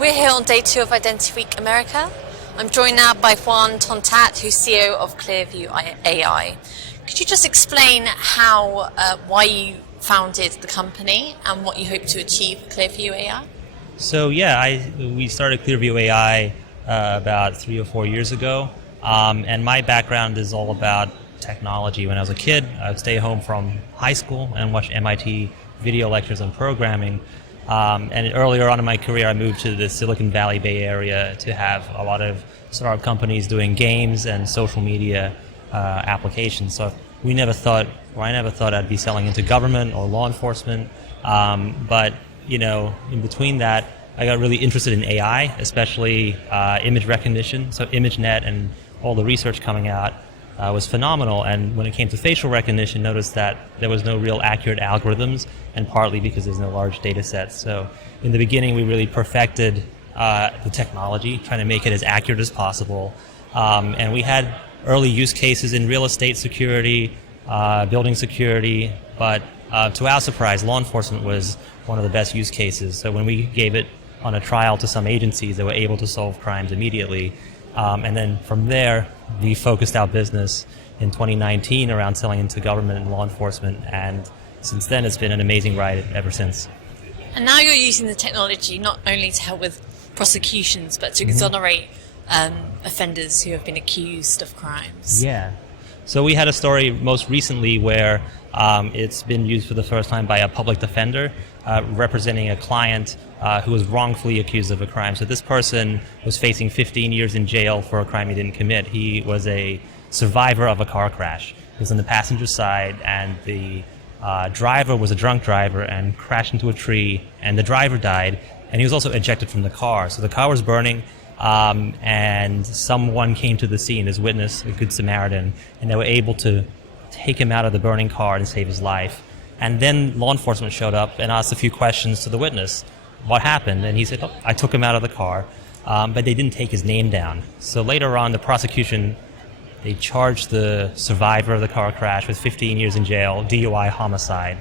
We're here on day 2 of Identity Week America. I'm joined now by Hoan Ton-That, who's CEO of Clearview AI. Could you just explain why you founded the company and what you hope to achieve with Clearview AI? So we started Clearview AI about 3 or 4 years ago, and my background is all about technology. When I was a kid, I would stay home from high school and watch MIT video lectures on programming. And earlier on in my career, I moved to the Silicon Valley Bay Area to have a lot of startup companies doing games and social media applications. So I never thought I'd be selling into government or law enforcement. But in between that, I got really interested in AI, especially image recognition. So ImageNet and all the research coming out was phenomenal. And when it came to facial recognition, noticed that there was no real accurate algorithms, and partly because there's no large data sets. So in the beginning, we really perfected the technology, trying to make it as accurate as possible. And we had early use cases in real estate security, building security, but to our surprise, law enforcement was one of the best use cases. So when we gave it on a trial to some agencies, they were able to solve crimes immediately. And then from there, we focused our business in 2019 around selling into government and law enforcement. And since then, it's been an amazing ride ever since. And now you're using the technology not only to help with prosecutions, but to exonerate offenders who have been accused of crimes. Yeah. So we had a story most recently where it's been used for the first time by a public defender representing a client who was wrongfully accused of a crime. So this person was facing 15 years in jail for a crime he didn't commit. He was a survivor of a car crash. He was on the passenger side, and the driver was a drunk driver and crashed into a tree, and the driver died, and he was also ejected from the car. So the car was burning, and someone came to the scene, this witness, a good Samaritan, and they were able to take him out of the burning car and save his life. And then law enforcement showed up and asked a few questions to the witness. What happened? And he said, I took him out of the car, but they didn't take his name down. So later on, the prosecution, they charged the survivor of the car crash with 15 years in jail, DUI homicide,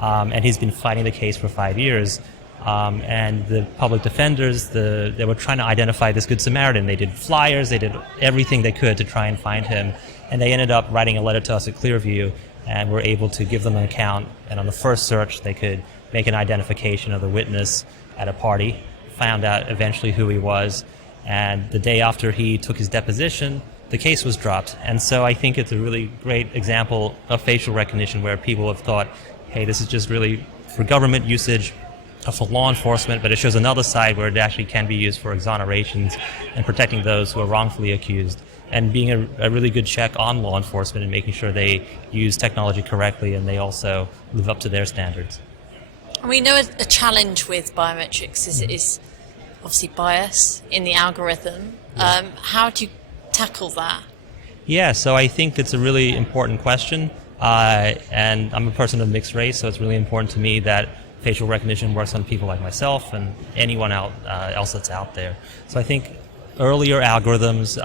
and he's been fighting the case for 5 years. And the public defenders, they were trying to identify this good Samaritan. They did flyers, they did everything they could to try and find him. And they ended up writing a letter to us at Clearview, and were able to give them an account. And on the first search, they could make an identification of the witness at a party, found out eventually who he was. And the day after he took his deposition, the case was dropped. And so I think it's a really great example of facial recognition where people have thought, hey, this is just really for government usage, for law enforcement, but it shows another side where it actually can be used for exonerations and protecting those who are wrongfully accused, and being a really good check on law enforcement and making sure they use technology correctly and they also live up to their standards. We know a challenge with biometrics is obviously bias in the algorithm. How do you tackle that? Yeah, so I think it's a really important question, and I'm a person of mixed race, so it's really important to me that facial recognition works on people like myself and anyone else that's out there. So I think earlier algorithms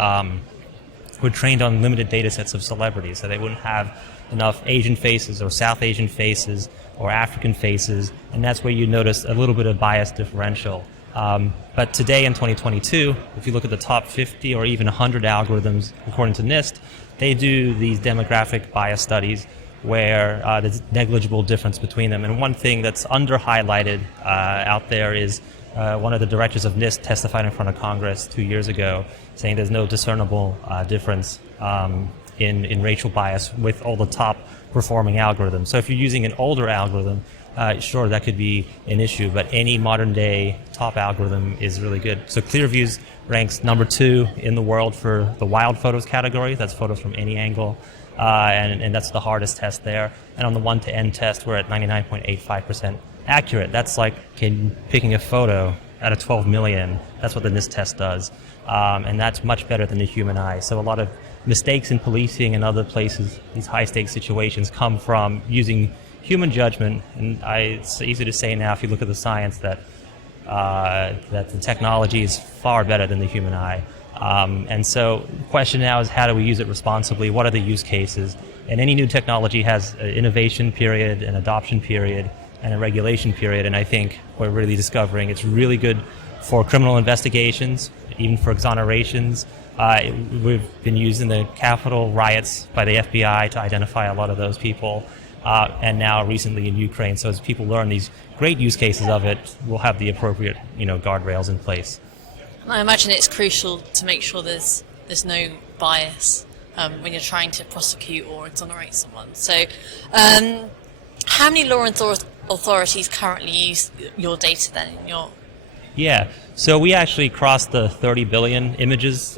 were trained on limited data sets of celebrities, so they wouldn't have enough Asian faces or South Asian faces or African faces, and that's where you notice a little bit of bias differential. But today in 2022, if you look at the top 50 or even 100 algorithms, according to NIST, they do these demographic bias studies where there's negligible difference between them. And one thing that's under-highlighted out there is one of the directors of NIST testified in front of Congress 2 years ago saying there's no discernible difference in racial bias with all the top performing algorithms. So if you're using an older algorithm, sure, that could be an issue, but any modern day top algorithm is really good. So Clearview's ranks number 2 in the world for the wild photos category. That's photos from any angle. And that's the hardest test there. And on the 1 to N test, we're at 99.85% accurate. That's like picking a photo out of 12 million. That's what the NIST test does. And that's much better than the human eye. So a lot of mistakes in policing and other places, these high-stakes situations, come from using human judgment. And it's easy to say now, if you look at the science, that the technology is far better than the human eye. And so the question now is, how do we use it responsibly? What are the use cases? And any new technology has an innovation period, an adoption period, and a regulation period. And I think we're really discovering it's really good for criminal investigations, even for exonerations. We've been used in the Capitol riots by the FBI to identify a lot of those people, and now recently in Ukraine. So as people learn these great use cases of it, we'll have the appropriate, guardrails in place. I imagine it's crucial to make sure there's no bias when you're trying to prosecute or exonerate someone. So, how many law authorities currently use your data then in your... Yeah, so we actually crossed the 30 billion images,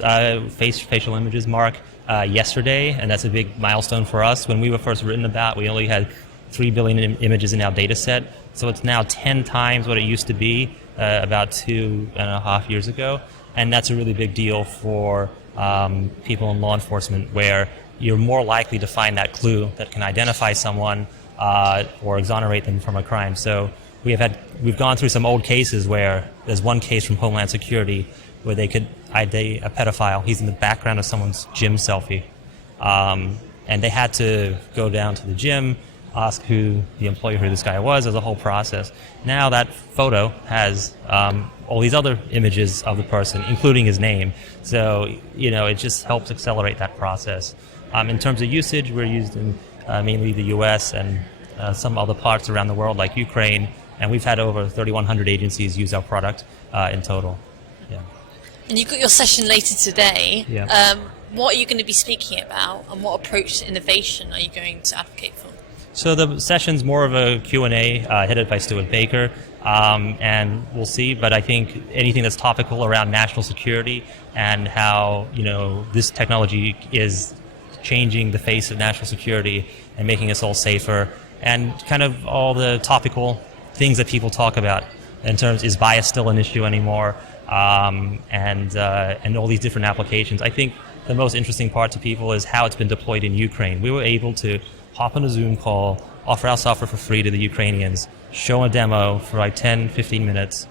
facial images mark yesterday, and that's a big milestone for us. When we were first written about, we only had 3 billion images in our data set, so it's now 10 times what it used to be about 2.5 years ago, and that's a really big deal for people in law enforcement, where you're more likely to find that clue that can identify someone or exonerate them from a crime. So we've gone through some old cases where there's one case from Homeland Security where they could ID a pedophile. He's in the background of someone's gym selfie. And they had to go down to the gym, ask who the employer, who this guy was. There's a whole process. Now that photo has all these other images of the person, including his name. So, it just helps accelerate that process. In terms of usage, we're used in mainly the US and some other parts around the world like Ukraine. And we've had over 3,100 agencies use our product in total. Yeah. And you've got your session later today. Yeah. What are you going to be speaking about, and what approach to innovation are you going to advocate for? So the session's more of a Q&A headed by Stuart Baker, and we'll see. But I think anything that's topical around national security and how this technology is changing the face of national security and making us all safer, and kind of all the topical things that people talk about in terms, is bias still an issue anymore, and all these different applications. I think the most interesting part to people is how it's been deployed in Ukraine. We were able to hop on a Zoom call, offer our software for free to the Ukrainians, show a demo for like 10, 15 minutes,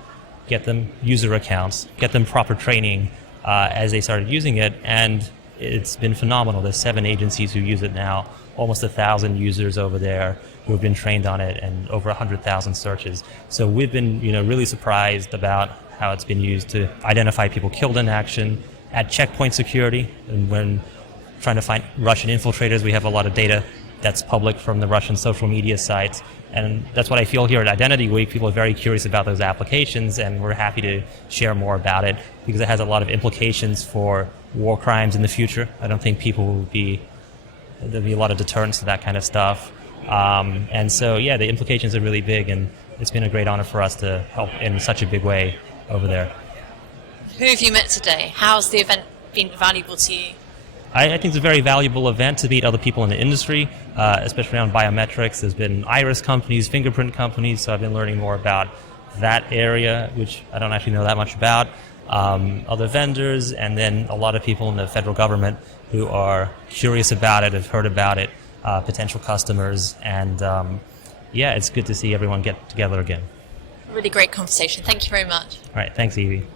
get them user accounts, get them proper training as they started using it, and it's been phenomenal. There's 7 agencies who use it now, almost 1,000 users over there who have been trained on it, and over 100,000 searches. So we've been, really surprised about how it's been used to identify people killed in action, at checkpoint security, and when trying to find Russian infiltrators, we have a lot of data that's public from the Russian social media sites. And that's what I feel here at Identity Week. People are very curious about those applications, and we're happy to share more about it because it has a lot of implications for war crimes in the future. I don't think there'll be a lot of deterrence to that kind of stuff. And so, the implications are really big, and it's been a great honor for us to help in such a big way over there. Who have you met today? How's the event been valuable to you? I think it's a very valuable event to meet other people in the industry, especially around biometrics. There's been iris companies, fingerprint companies, so I've been learning more about that area, which I don't actually know that much about. Other vendors, and then a lot of people in the federal government who are curious about it, have heard about it, potential customers, and it's good to see everyone get together again. Really great conversation. Thank you very much. All right, thanks, Evie.